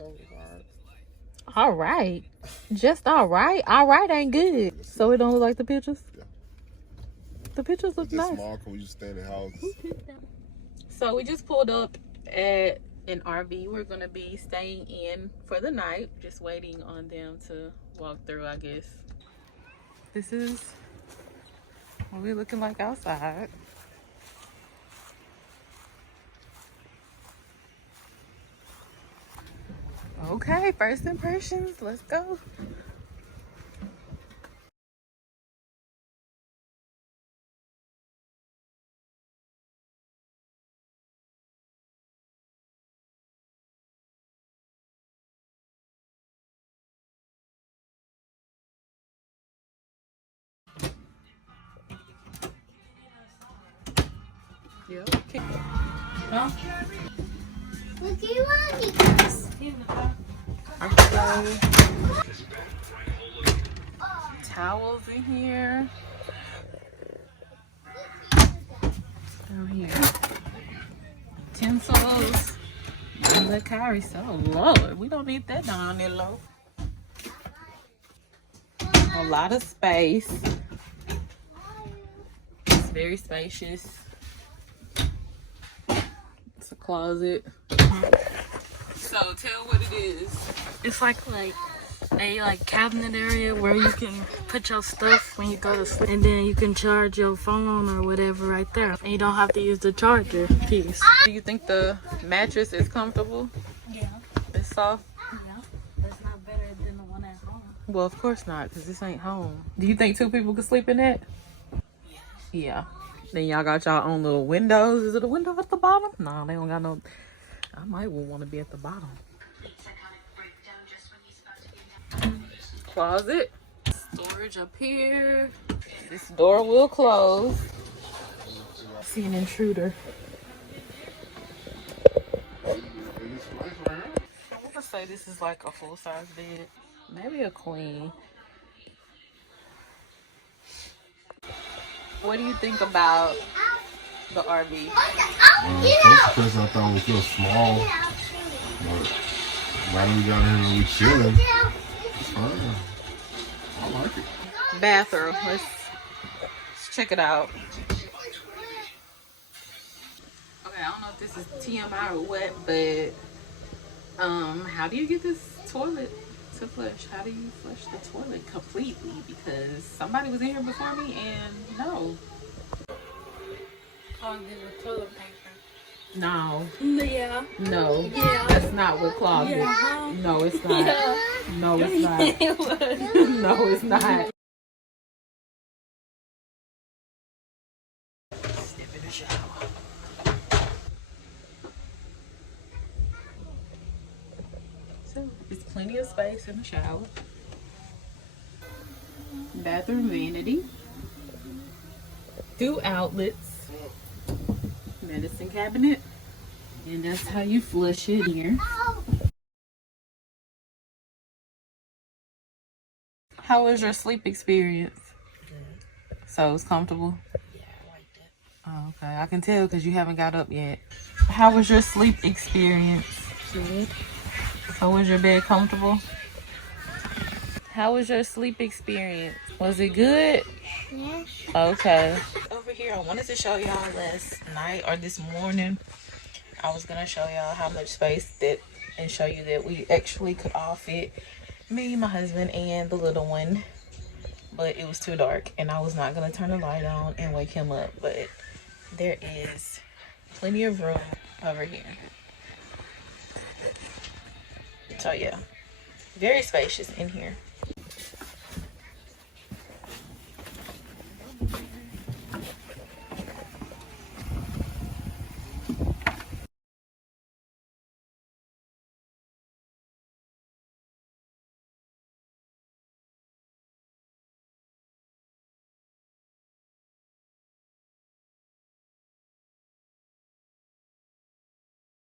totally alright. All right. Just all right. All right ain't good. So it don't look like the pictures? Yeah. The pictures look It's just nice. small because we just stay in the houses. So we just pulled up at an RV. We're going to be staying in for the night. Just waiting on them to walk through, I guess. This is what we're looking like outside. Okay, first impressions. Let's go. Yeah. Okay. Huh? What do you want, Towels in here. Down here. Utensils. And the Kyrie so Lord, we don't need that down there low. A lot of space. It's very spacious. It's a closet. So tell what it is. It's like a cabinet area where you can put your stuff when you go to sleep, and then you can charge your phone or whatever right there, and you don't have to use the charger piece. Do you think the mattress is comfortable? Yeah, It's soft? yeah. That's not better than the one at home. Well, of course not, because this ain't home. Do you think 2 people could sleep in that? Yeah. Then y'all got y'all own little windows. Is it a window at the bottom? No, they don't got no. I might want to be at the bottom. Closet. Storage up here. This door will close. See an intruder. In this place right here. I want to say this is like a full-size bed. Maybe a queen. What do you think about the RV? First place I thought was still small, but now we got in here and we chilling. It's fine. I like it. Bathroom. Let's check it out. Okay, I don't know if this is TMI or what, but how do you get this toilet to flush? How do you flush the toilet completely? Because somebody was in here before me and no. Clogged in the toilet paper. No. Yeah. No. Yeah. That's not what clogged it. No, it's not. Yeah. No, it's not. It was. No, it's not. Step in the shower. So, there's plenty of space in the shower. Bathroom vanity. 2 outlets. Medicine cabinet. And that's how you flush it here. How was your sleep experience? Good. So it's comfortable? Yeah, I liked it. Oh, okay. I can tell because you haven't got up yet. How was your sleep experience? Good. So was your bed comfortable? How was your sleep experience? Was it good? Yes. Okay. Over here, I wanted to show y'all last night or this morning. I was gonna show y'all how much space that and show you that we actually could all fit, me, my husband, and the little one. But it was too dark and I was not gonna turn the light on and wake him up. But there is plenty of room over here. So yeah, very spacious in here.